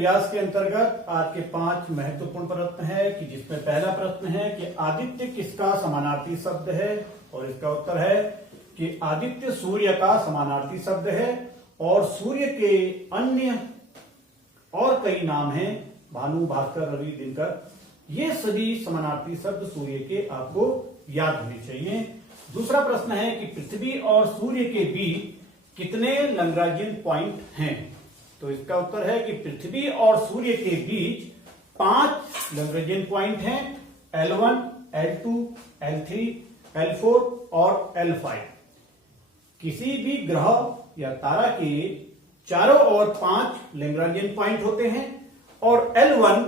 प्रयास के अंतर्गत आज के 5 महत्वपूर्ण प्रश्न है कि जिसमें पहला प्रश्न है कि आदित्य किसका समानार्थी शब्द है, और इसका उत्तर है कि आदित्य सूर्य का समानार्थी शब्द है और सूर्य के अन्य और कई नाम हैं, भानु, भास्कर, रवि, दिनकर। ये सभी समानार्थी शब्द सूर्य के आपको याद होने चाहिए। दूसरा प्रश्न है कि पृथ्वी और सूर्य के बीच कितने लैग्रांजियन पॉइंट हैं, तो इसका उत्तर है कि पृथ्वी और सूर्य के बीच 5 लैग्रांजियन पॉइंट हैं, L1, L2, L3, L4 और L5। किसी भी ग्रह या तारा के चारों ओर 5 लैग्रांजियन पॉइंट होते हैं और L1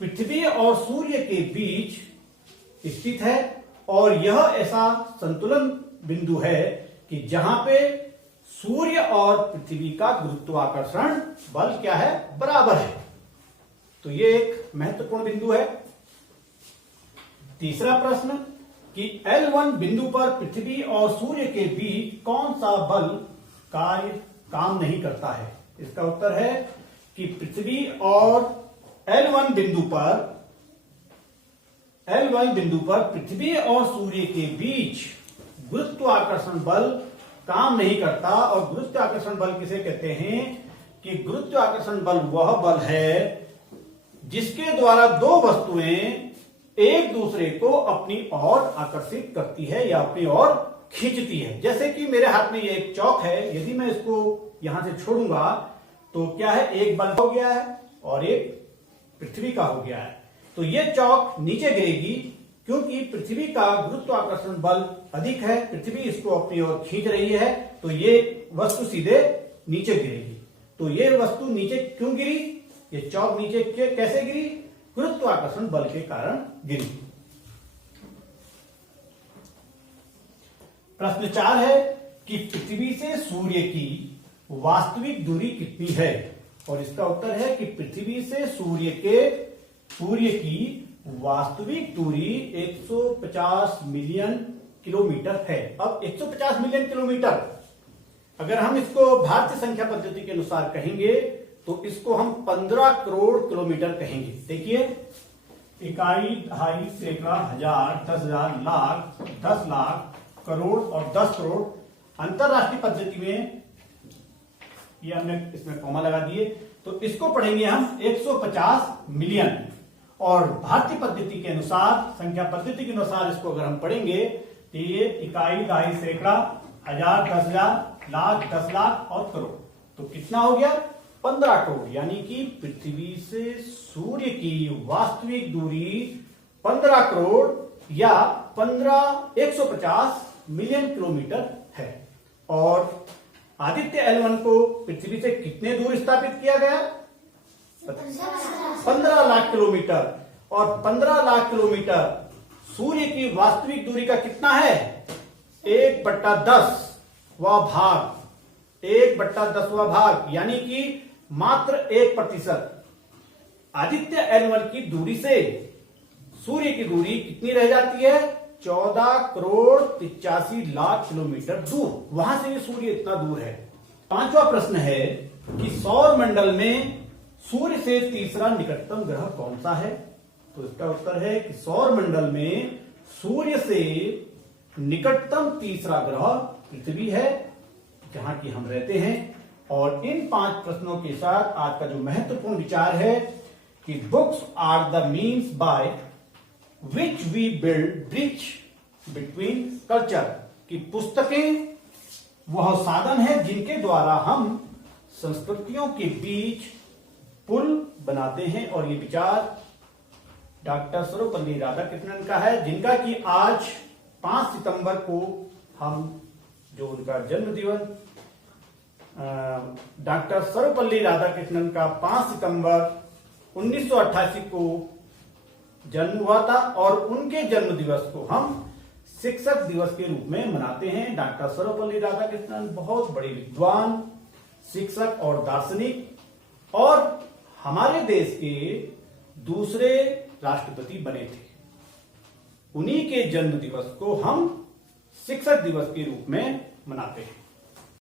पृथ्वी और सूर्य के बीच स्थित है और यह ऐसा संतुलन बिंदु है कि जहां पे सूर्य और पृथ्वी का गुरुत्वाकर्षण बल क्या है, बराबर है। तो ये एक महत्वपूर्ण बिंदु है। तीसरा प्रश्न कि L1 बिंदु पर पृथ्वी और सूर्य के बीच कौन सा बल काम नहीं करता है, इसका उत्तर है कि पृथ्वी और L1 बिंदु पर पृथ्वी और सूर्य के बीच गुरुत्वाकर्षण बल काम नहीं करता। और गुरुत्वाकर्षण बल किसे कहते हैं कि गुरुत्वाकर्षण बल वह बल है जिसके द्वारा दो वस्तुएं एक दूसरे को अपनी ओर आकर्षित करती है या अपनी ओर खींचती है। जैसे कि मेरे हाथ में ये एक चौक है, यदि मैं इसको यहां से छोड़ूंगा तो क्या है, एक बल हो गया है और एक पृथ्वी का हो गया है। तो ये चौक नीचे गिरेगी क्योंकि पृथ्वी का गुरुत्वाकर्षण बल अधिक है, पृथ्वी इसको अपनी ओर खींच रही है, तो ये वस्तु सीधे नीचे गिरेगी। तो ये वस्तु नीचे क्यों गिरी, ये चौक नीचे कैसे गिरी, गुरुत्वाकर्षण बल के कारण गिरी। प्रश्न 4 है कि पृथ्वी से सूर्य की वास्तविक दूरी कितनी है, और इसका उत्तर है कि पृथ्वी से सूर्य की वास्तविक दूरी 150 मिलियन किलोमीटर है। अब 150 मिलियन किलोमीटर अगर हम इसको भारतीय संख्या पद्धति के अनुसार कहेंगे तो इसको हम 15 करोड़ किलोमीटर कहेंगे। देखिए, इकाई, दहाई, सैकड़ा, हजार, 10,000, लाख, 10 लाख, करोड़ और 10 करोड़। अंतरराष्ट्रीय पद्धति में ये हमने इसमें कॉमा लगा दिए, तो इसको पढ़ेंगे हम 150 मिलियन। और भारतीय पद्धति के अनुसार, संख्या पद्धति के अनुसार इसको अगर हम पढ़ेंगे तो ये इकाई, दहाई, सैकड़ा, हजार, 10,000, लाख, 10 लाख और करोड़। तो कितना हो गया, 15 करोड़। यानी कि पृथ्वी से सूर्य की वास्तविक दूरी 15 करोड़ या 150 मिलियन किलोमीटर है। और आदित्य L1 को पृथ्वी से कितने दूर स्थापित किया गया, 15 लाख किलोमीटर। और 15 लाख किलोमीटर सूर्य की वास्तविक दूरी का कितना है, 1/10वां भाग, 1/10वां भाग, यानी कि मात्र 1%। आदित्य L1 की दूरी से सूर्य की दूरी कितनी रह जाती है, 14 करोड़ 85 लाख किलोमीटर दूर। वहां से भी सूर्य इतना दूर है। 5वां प्रश्न है कि सौर मंडल में सूर्य से तीसरा निकटतम ग्रह कौन सा है, तो इसका उत्तर है कि सौर मंडल में सूर्य से निकटतम तीसरा ग्रह पृथ्वी है, जहां की हम रहते हैं। और इन 5 प्रश्नों के साथ आज का जो महत्वपूर्ण विचार है कि books are the means by which we build bridge between culture, कि पुस्तकें वह साधन है जिनके द्वारा हम संस्कृतियों के बीच पुल बनाते हैं। और ये विचार डॉक्टर सर्वपल्ली राधाकृष्णन का है, जिनका कि आज 5 सितंबर को हम जो उनका जन्म दिवस, डॉक्टर सर्वपल्ली राधाकृष्णन का 5 सितंबर 1988 को जन्म हुआ था और उनके जन्म दिवस को हम शिक्षक दिवस के रूप में मनाते हैं। डॉक्टर सर्वपल्ली राधाकृष्णन बहुत बड़े विद्वान, शिक्षक और दार्शनिक और हमारे देश के दूसरे राष्ट्रपति बने थे। उन्हीं के जन्म दिवस को हम शिक्षक दिवस के रूप में मनाते हैं।